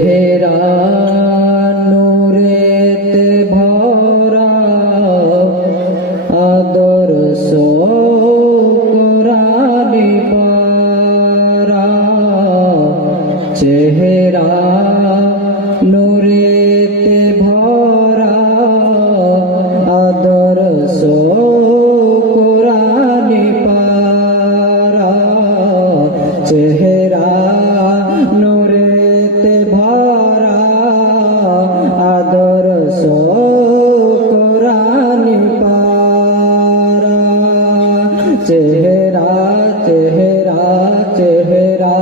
হেরা নূরেতে ভরা আদর্শ কোরআনি পারা চেহারা নূরেতে ভরা আদর্শ কোরআনি পারা চেহারা নূরেতে ভরা আদর্শ কোরআনি পারা চেহারা চেহারা চেহারা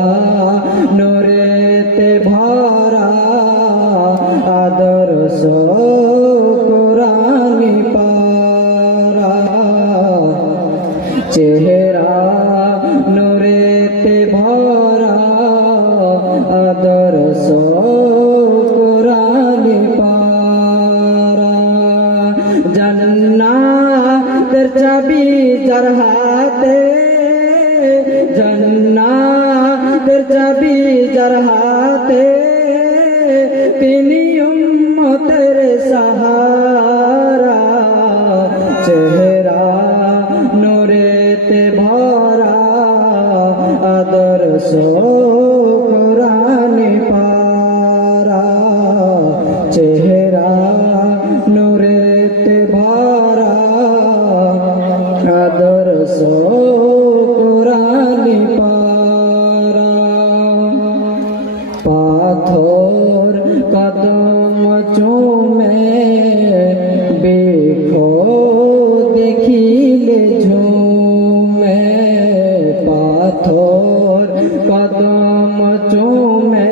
নূরেতে ভরা আদর্শ কোরআনি পারা চেহারা নূরেতে ভরা আদর্শ কোরআনি পারা জান্নাতের চাবি যার হাতে জান্নাতের চাবি যার হাতে তিনি উম্মতের সাহারা চেহারা নূরেতে ভরা আদর্শ কোরআনি পারা চেহারা নূরেতে ভরা আদর্শ কোরআনি পারা পাথর কদম চুমে বেখো দেখিলে ঝুমে পাথর কদম চুমে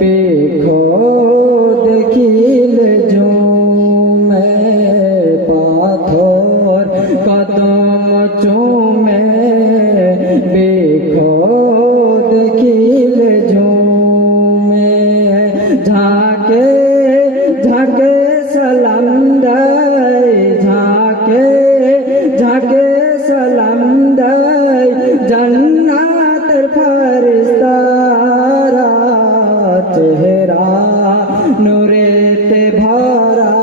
বেখো দেখিলে ঝুমে পাথর কদম চুমে বেখো দেখিলে ঝুমে ঝাঁকে ঝাঁকে সালাম দেয় ঝাঁকে ঝাঁকে সালাম দেয় জান্নাতের ফেরেশতারা চেহারা নূরেতে ভরা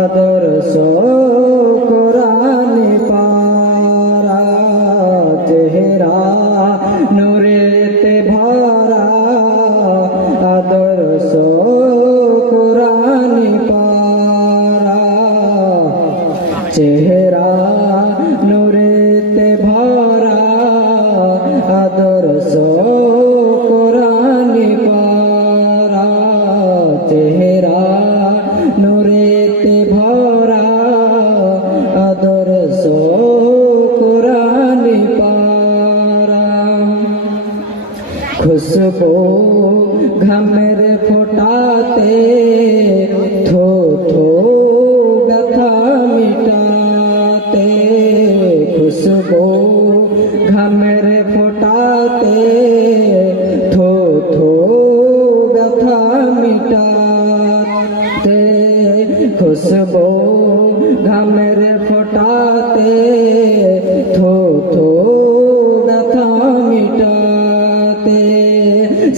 আদর্শ কোরআনি পারা চেহারা নূরেতে ভরা আদর্শ কোরআনি পারা চেহারা নূরেতে ভরা আদর্শ কোরআনি পারা চেহারা নূরেতে ভরা আদর্শ কোরআনি পারা খুশবু ঘামের ফোটাতে থো থো ব্যথা মিটাতে খুশবু ঘামের ফোটাতে থো থো ব্যথা মিটাতে খুশবু ঘামের ফোটাতে থো থো ব্যথা মিটাতে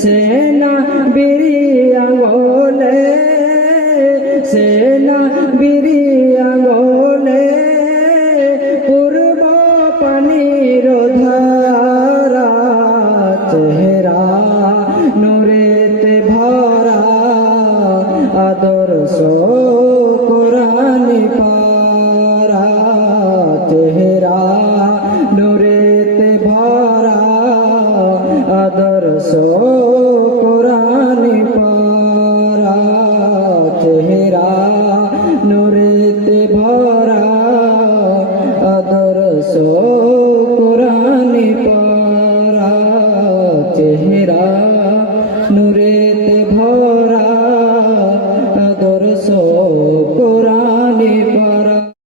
সেনা বিরি আঙ্গো